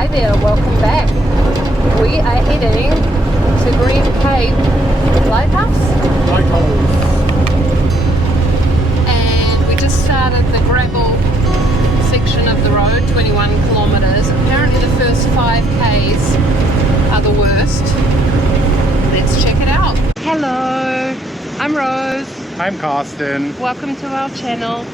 Hi there, welcome back. We are heading to Green Cape Lighthouse. And we just started the gravel section of the road, 21 kilometres. Apparently the first 5 Ks are the worst. Let's check it out. Hello, I'm Rose. I'm Carsten. Welcome to our channel.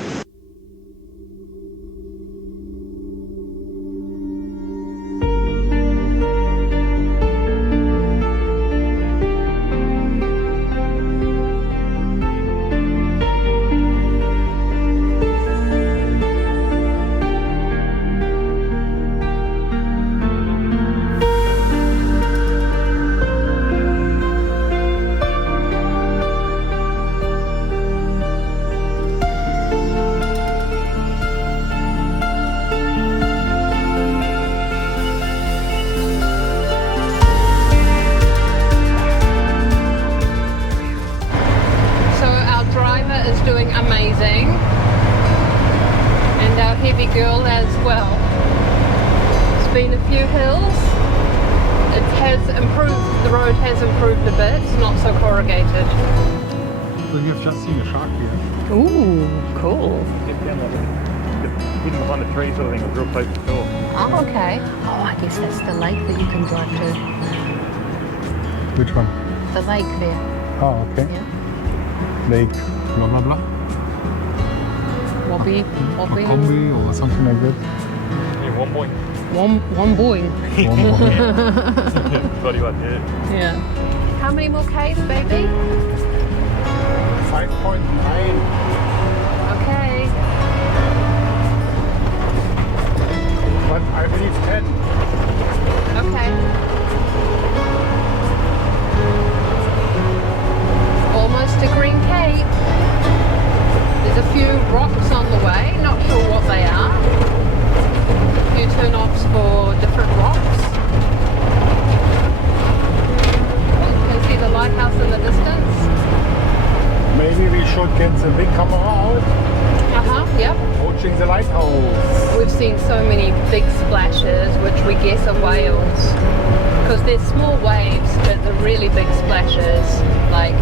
Doing amazing, and our heavy girl as well. It's been a few hills. It has improved, the road has improved a bit, it's not so corrugated. So you've just seen a shark here. Ooh, cool. Hidden behind the trees sort of thing, it was real close to shore. Oh, okay. Oh, I guess that's the lake that you can drive to. Which one? The lake there. Oh, okay. Yeah. Lake blah blah blah. Wobby. Combi or something like that. Yeah, one point. One boing. Bloody one, yeah. Yeah. How many more Ks, baby? 5.9. Okay. But I believe 10. Okay. Almost to Green Cape. There's a few rocks on the way, not sure what they are. A few turn-offs for different rocks. Oh, you can see the lighthouse in the distance. Maybe we should get the big camera out. Yep. Approaching the lighthouse. We've seen so many big splashes, which we guess are whales. Because they're small waves, but the really big splashes, like,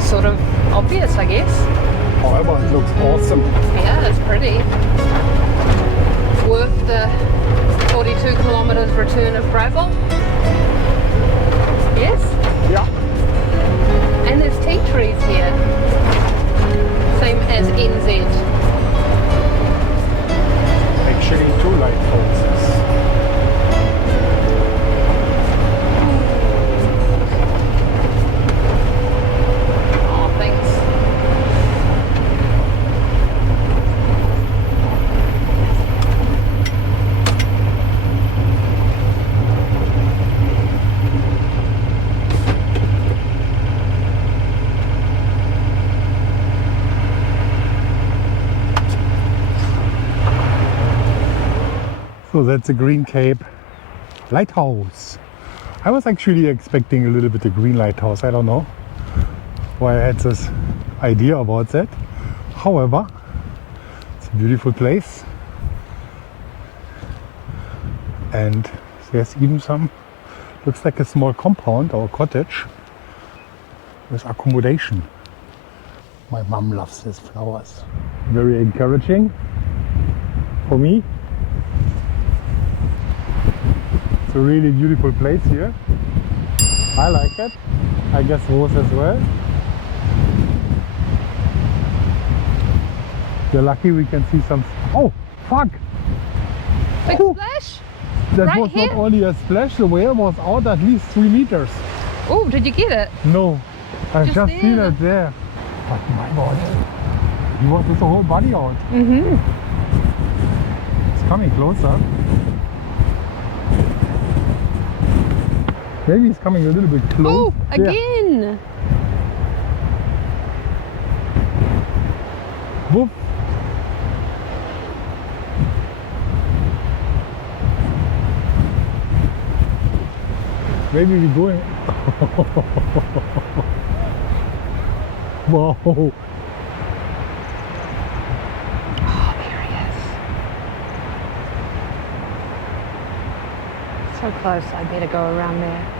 sort of obvious, I guess. However, it looks awesome. Yeah, it's pretty. Worth the 42 kilometres return of gravel. Yes? Yeah. And there's tea trees here. Same as NZ. Actually, 2 lighthouses. So that's the Green Cape Lighthouse. I was actually expecting a little bit of green lighthouse. I don't know why I had this idea about that. However, it's a beautiful place. And there's even some, looks like a small compound or cottage with accommodation. My mom loves these flowers. Very encouraging for me. It's a really beautiful place here. I like it. I guess Rose as well. We're lucky we can see some. Oh, fuck! Big Ooh. splash? That Right was here? not only a splash, the whale was out at least 3 meters. Oh, did you get it? No, I've Just just seen there. it there. But my god, he was with the whole body out. Mm-hmm. It's coming closer. Maybe he's coming a little bit close. Oh, There. again! Whoop. Maybe we're going. Wow. Oh, there he is. so close, I better go around there.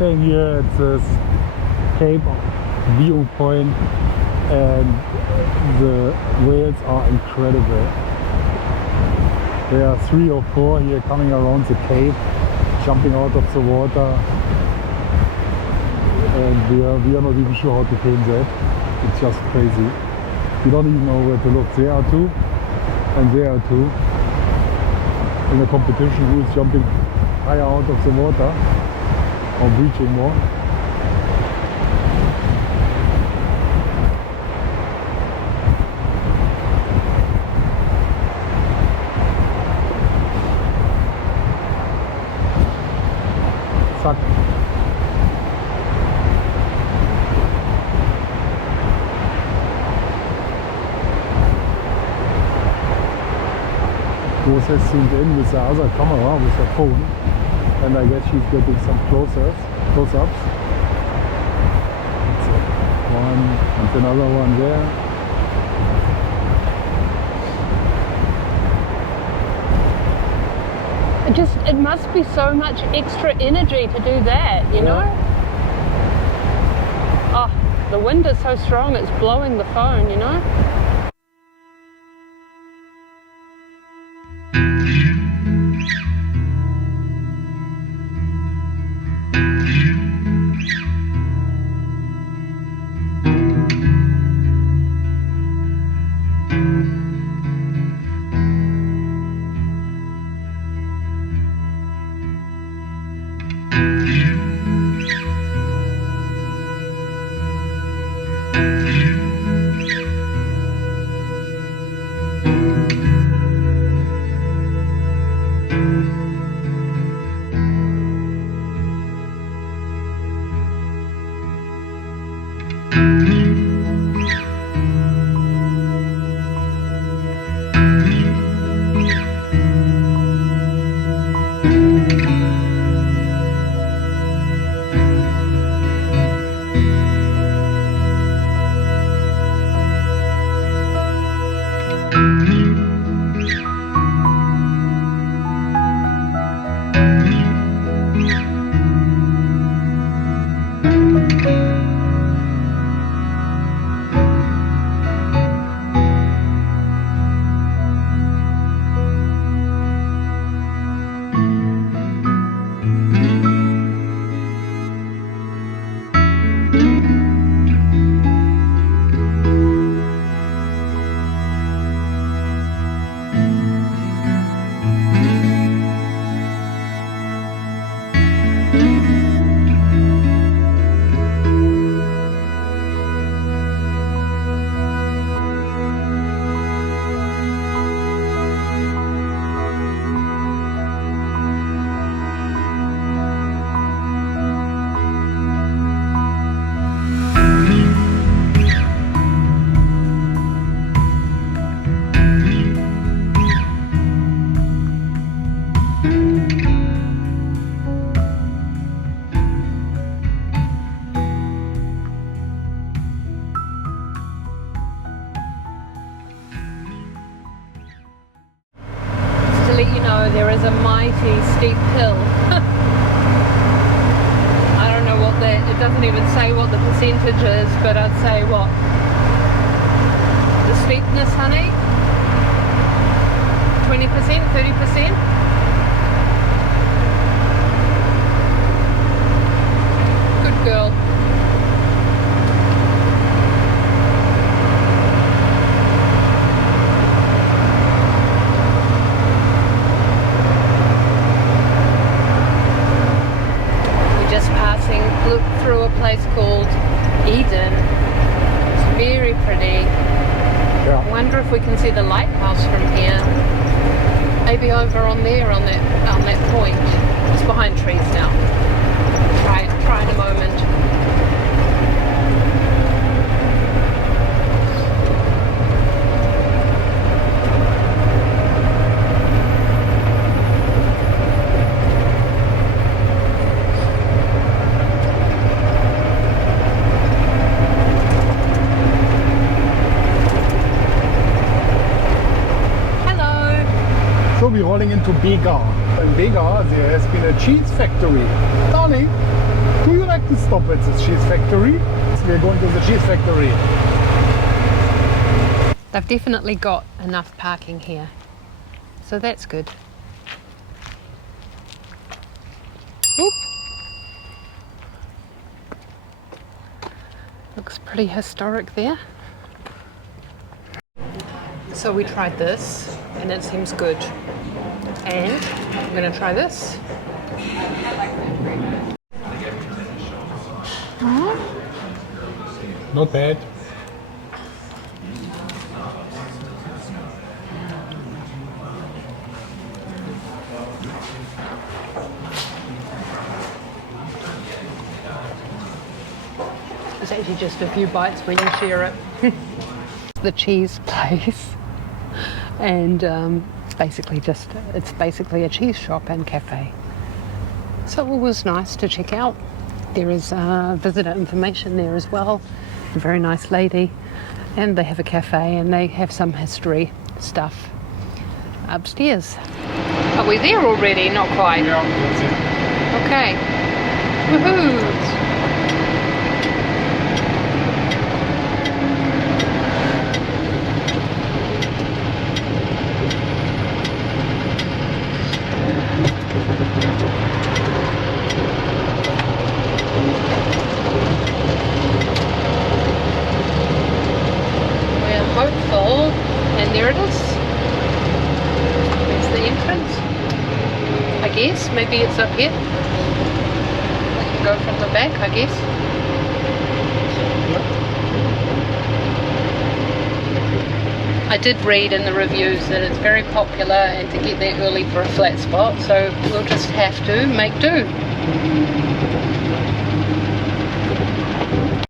And here it's this Cape viewpoint, and the whales are incredible. There are 3 or 4 here coming around the cape, jumping out of the water, and we are not even sure how to film that. It's just crazy. We don't even know where to look. There are 2 and there are 2 in a competition who is jumping higher out of the water or breaching more. Zack. Rose has zoomed in with the other camera, with her phone, and I guess she's getting some close-ups. That's one, and another one there. It must be so much extra energy to do that, you know? Oh, the wind is so strong, it's blowing the phone, you know? There is a mighty steep hill. I don't know what it doesn't even say what the percentage is, but I'd say what? The steepness, honey? 20%, 30%? Good girl. Through a place called Eden. It's very pretty. Yeah. I wonder if we can see the lighthouse from here. Maybe over on there, on that point. It's behind trees now. Try in a moment. turning into Bega. In Bega, there has been a cheese factory. Darling, do you like to stop at this cheese factory? We're going to the cheese factory. They've definitely got enough parking here, so that's good. Oop. Looks pretty historic there. So we tried this and it seems good. And I'm going to try this. Not bad. It's actually just a few bites when you share it. The cheese place, and it's basically a cheese shop and cafe. So it was nice to check out. There is visitor information there as well. A very nice lady, and they have a cafe and they have some history stuff upstairs. Are we there already? Not quite. Yeah, that's it. Okay. Woohoo! We're hopeful, and there it is. There's the entrance. I guess maybe it's up here. We can go from the back, I guess. I did read in the reviews that it's very popular and to get there early for a flat spot, so we'll just have to make do.